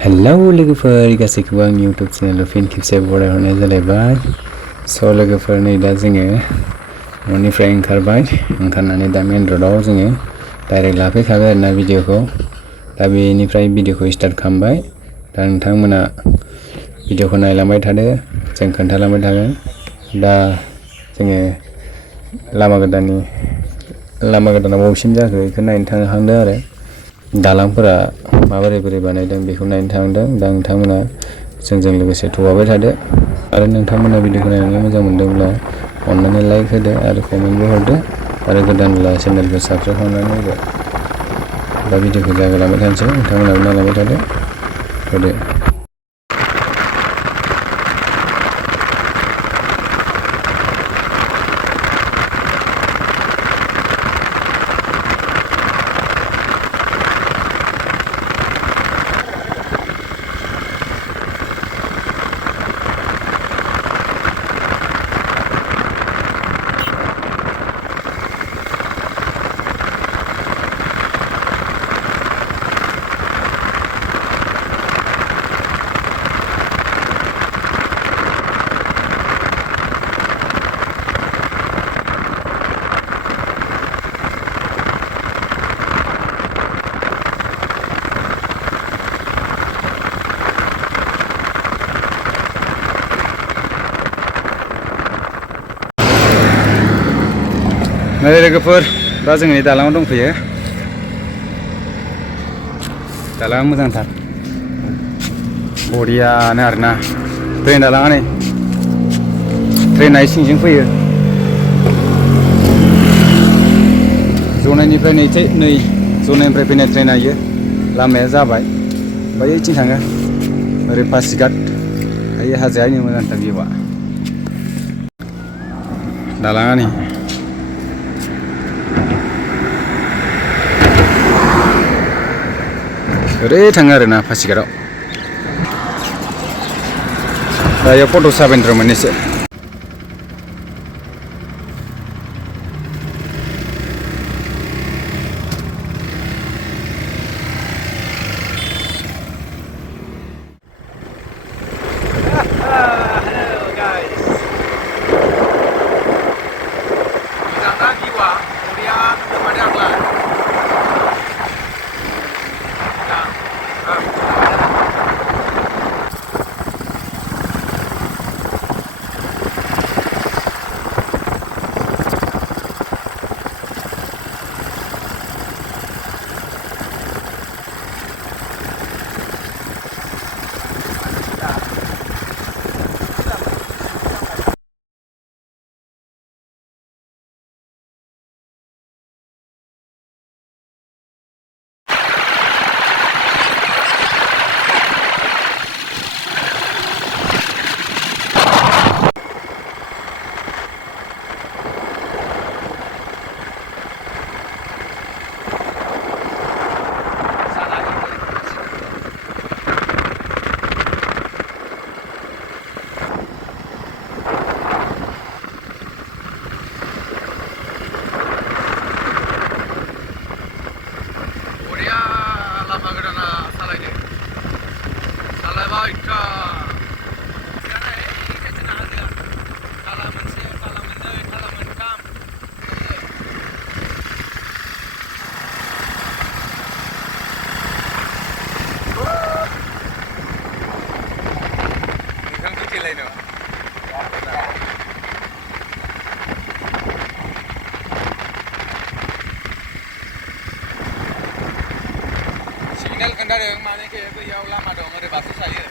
Hello लोगोफोर गासैखौबो आंनि इउट्युब चेनेलाव फिन खेबसे बरायहरनाय जालायबाय। स' लोगोफोर नै दा जोङो न'निफ्राय ओंखारनानै दा मेन र'डआव जोङो डाइरेक्ट लाफैखाबाय आरोना भिडिअखौ। दा बेनिफ्राय भिडिअखौ स्टार्ट खालामबाय। दा नोंथांमोना भिडिअखौ नायलांबाय थादो, जों खोन्थालांबाय थागोन। दा जोङो लामा गोदाना बबेसिम जाखो बेखौ नायनो थांहांदों आरो दालांफोरा माबोरै बानायदों बेखौ नायनो थांदों। दा नोंथांमोना जोंजों लोगोसे थुफाबाय थादो आरो नोंथांमोना भिडिअखौ नायनानै मोजां मोनदोंब्ला अननानै लाइक होदो आरो कमेन्टबो हरदो आरो गोदानब्ला चेनेलखौ साबस्क्राइब खालामनानै होदो। दा भिडिअखौ जागायलांबाय थानोसै, नोंथांमोनाबो नायलांबाय थादो होदो। लोगोफोर दा जों नै दालाङाव दंफैयो। दालाङा मोजांथार, बरियानो आरोना। ट्रेन दालाङा नै, ट्रेना सिंजों फैयो। जनायनिफ्राय नै जनायनिफ्राय फैनाय ट्रेना इयो। लामाया जाबाय बैथिं थाङो, ओरै पासिघाट। दायो हाजोआ नै मोजांथार भिउआ। दालाङा नै ओरै थाङो आरोना पासिघाटआव। दायो फट' साफायनो र' मोननैसो। Hello guys. Jangan jiwa, kemudian kepada apa? Signal kendaraan mana ke itu ya lama dong ada basis saya.